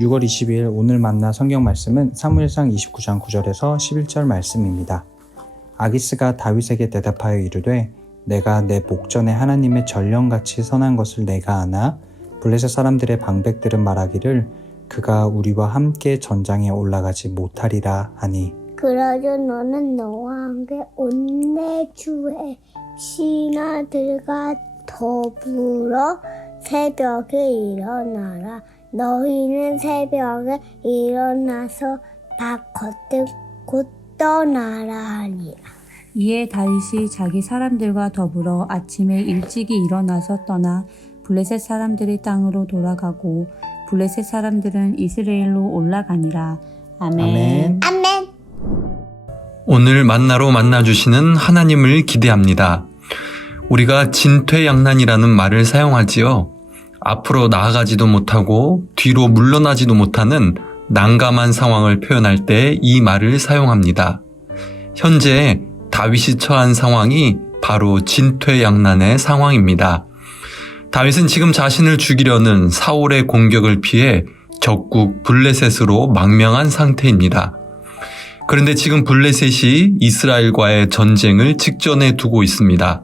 6월 22일 오늘 만나 성경 말씀은 사무엘상 29장 9절에서 11절 말씀입니다. 아기스가 다윗에게 대답하여 이르되 내가 내 목전에 하나님의 전령같이 선한 것을 내가 아나 블레셋 사람들의 방백들은 말하기를 그가 우리와 함께 전장에 올라가지 못하리라 하니 그러자 너는 너와 함께 온 내 주의 신하들과 더불어 새벽에 일어나라. 너희는 새벽에 일어나서 다 걷듯 곧 떠나라 하니라. 이에 다윗이 자기 사람들과 더불어 아침에 일찍이 일어나서 떠나 블레셋 사람들의 땅으로 돌아가고 블레셋 사람들은 이스라엘로 올라가니라. 아멘. 아멘. 오늘 만나로 만나주시는 하나님을 기대합니다. 우리가 진퇴양난이라는 말을 사용하지요. 앞으로 나아가지도 못하고 뒤로 물러나지도 못하는 난감한 상황을 표현할 때 이 말을 사용합니다. 현재 다윗이 처한 상황이 바로 진퇴양난의 상황입니다. 다윗은 지금 자신을 죽이려는 사울의 공격을 피해 적국 블레셋으로 망명한 상태입니다. 그런데 지금 블레셋이 이스라엘과의 전쟁을 직전에 두고 있습니다.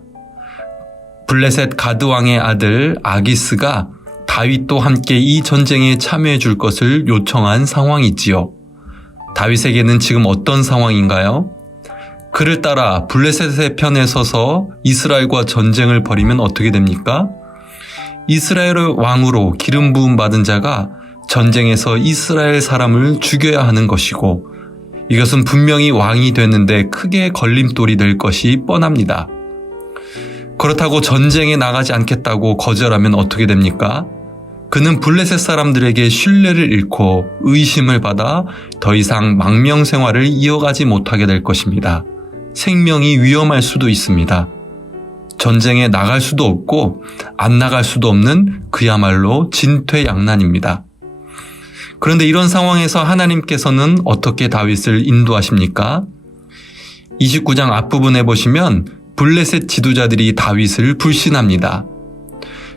블레셋 가드 왕의 아들 아기스가 다윗도 함께 이 전쟁에 참여해 줄 것을 요청한 상황이지요. 다윗에게는 지금 어떤 상황인가요? 그를 따라 블레셋의 편에 서서 이스라엘과 전쟁을 벌이면 어떻게 됩니까? 이스라엘의 왕으로 기름 부음 받은 자가 전쟁에서 이스라엘 사람을 죽여야 하는 것이고 이것은 분명히 왕이 되는데 크게 걸림돌이 될 것이 뻔합니다. 그렇다고 전쟁에 나가지 않겠다고 거절하면 어떻게 됩니까? 그는 블레셋 사람들에게 신뢰를 잃고 의심을 받아 더 이상 망명 생활을 이어가지 못하게 될 것입니다. 생명이 위험할 수도 있습니다. 전쟁에 나갈 수도 없고 안 나갈 수도 없는 그야말로 진퇴양난입니다. 그런데 이런 상황에서 하나님께서는 어떻게 다윗을 인도하십니까? 29장 앞부분에 보시면 블레셋 지도자들이 다윗을 불신합니다.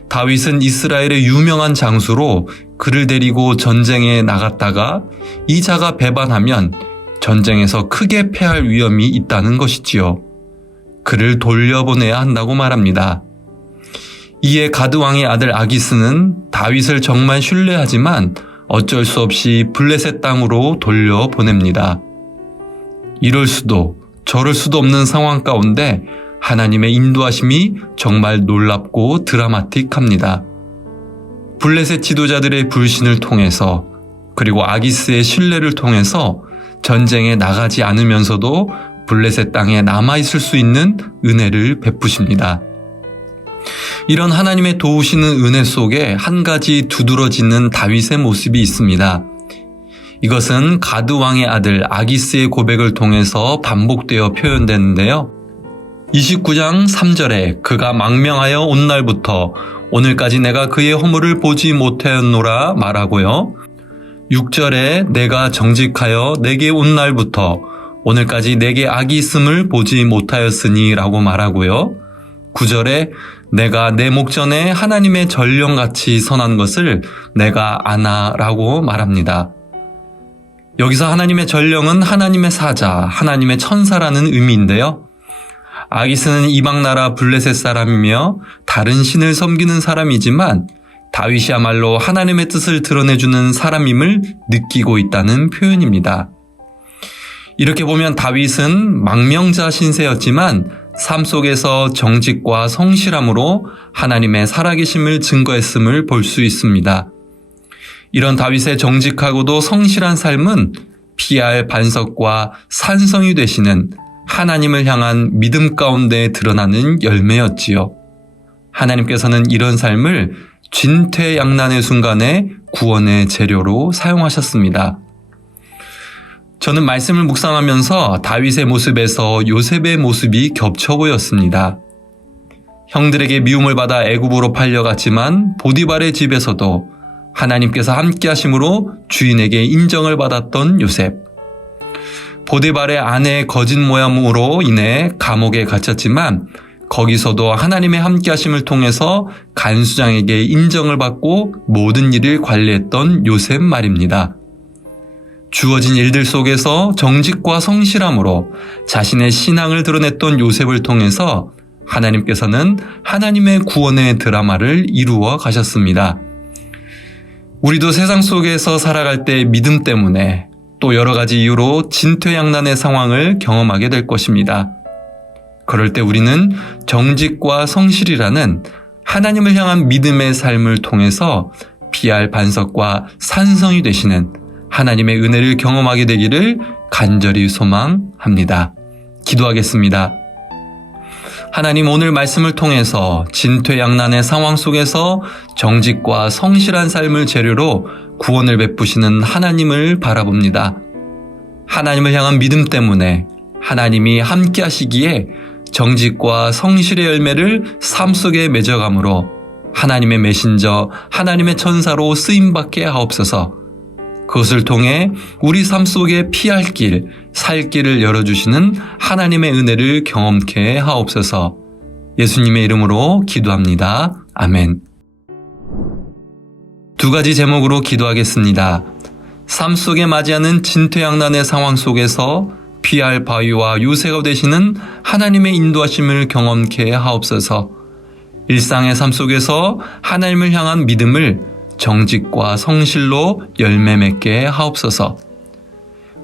다윗은 이스라엘의 유명한 장수로 그를 데리고 전쟁에 나갔다가 이 자가 배반하면 전쟁에서 크게 패할 위험이 있다는 것이지요. 그를 돌려보내야 한다고 말합니다. 이에 가드 왕의 아들 아기스는 다윗을 정말 신뢰하지만 어쩔 수 없이 블레셋 땅으로 돌려보냅니다. 이럴 수도 저럴 수도 없는 상황 가운데 하나님의 인도하심이 정말 놀랍고 드라마틱합니다. 블레셋 지도자들의 불신을 통해서 그리고 아기스의 신뢰를 통해서 전쟁에 나가지 않으면서도 블레셋 땅에 남아있을 수 있는 은혜를 베푸십니다. 이런 하나님의 도우시는 은혜 속에 한 가지 두드러지는 다윗의 모습이 있습니다. 이것은 가드 왕의 아들 아기스의 고백을 통해서 반복되어 표현되는데요. 29장 3절에 그가 망명하여 온 날부터 오늘까지 내가 그의 허물을 보지 못하였노라 말하고요. 6절에 내가 정직하여 내게 온 날부터 오늘까지 내게 악이 있음을 보지 못하였으니 라고 말하고요. 9절에 내가 내 목전에 하나님의 전령같이 선한 것을 내가 아나 라고 말합니다. 여기서 하나님의 전령은 하나님의 사자, 하나님의 천사라는 의미인데요. 아기스는 이방나라 블레셋 사람이며 다른 신을 섬기는 사람이지만 다윗이야말로 하나님의 뜻을 드러내주는 사람임을 느끼고 있다는 표현입니다. 이렇게 보면 다윗은 망명자 신세였지만 삶 속에서 정직과 성실함으로 하나님의 살아계심을 증거했음을 볼 수 있습니다. 이런 다윗의 정직하고도 성실한 삶은 피할 반석과 산성이 되시는 하나님을 향한 믿음 가운데 드러나는 열매였지요. 하나님께서는 이런 삶을 진퇴양난의 순간에 구원의 재료로 사용하셨습니다. 저는 말씀을 묵상하면서 다윗의 모습에서 요셉의 모습이 겹쳐 보였습니다. 형들에게 미움을 받아 애굽으로 팔려갔지만 보디발의 집에서도 하나님께서 함께 하심으로 주인에게 인정을 받았던 요셉. 보디발의 아내의 거짓 모함으로 인해 감옥에 갇혔지만 거기서도 하나님의 함께하심을 통해서 간수장에게 인정을 받고 모든 일을 관리했던 요셉 말입니다. 주어진 일들 속에서 정직과 성실함으로 자신의 신앙을 드러냈던 요셉을 통해서 하나님께서는 하나님의 구원의 드라마를 이루어 가셨습니다. 우리도 세상 속에서 살아갈 때 믿음 때문에 또 여러 가지 이유로 진퇴양난의 상황을 경험하게 될 것입니다. 그럴 때 우리는 정직과 성실이라는 하나님을 향한 믿음의 삶을 통해서 피할 반석과 산성이 되시는 하나님의 은혜를 경험하게 되기를 간절히 소망합니다. 기도하겠습니다. 하나님, 오늘 말씀을 통해서 진퇴양난의 상황 속에서 정직과 성실한 삶을 재료로 구원을 베푸시는 하나님을 바라봅니다. 하나님을 향한 믿음 때문에 하나님이 함께 하시기에 정직과 성실의 열매를 삶 속에 맺어감으로 하나님의 메신저, 하나님의 천사로 쓰임받게 하옵소서. 그것을 통해 우리 삶 속에 피할 길, 살 길을 열어주시는 하나님의 은혜를 경험케 하옵소서. 예수님의 이름으로 기도합니다. 아멘. 두 가지 제목으로 기도하겠습니다. 삶 속에 맞이하는 진퇴양난의 상황 속에서 피할 바위와 요새가 되시는 하나님의 인도하심을 경험케 하옵소서. 일상의 삶 속에서 하나님을 향한 믿음을 정직과 성실로 열매 맺게 하옵소서.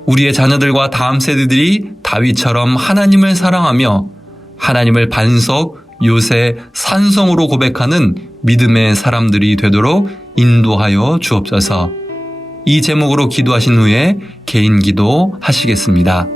우리의 자녀들과 다음 세대들이 다윗처럼 하나님을 사랑하며 하나님을 반석, 요새, 산성으로 고백하는 믿음의 사람들이 되도록 인도하여 주옵소서. 이 제목으로 기도하신 후에 개인 기도 하시겠습니다.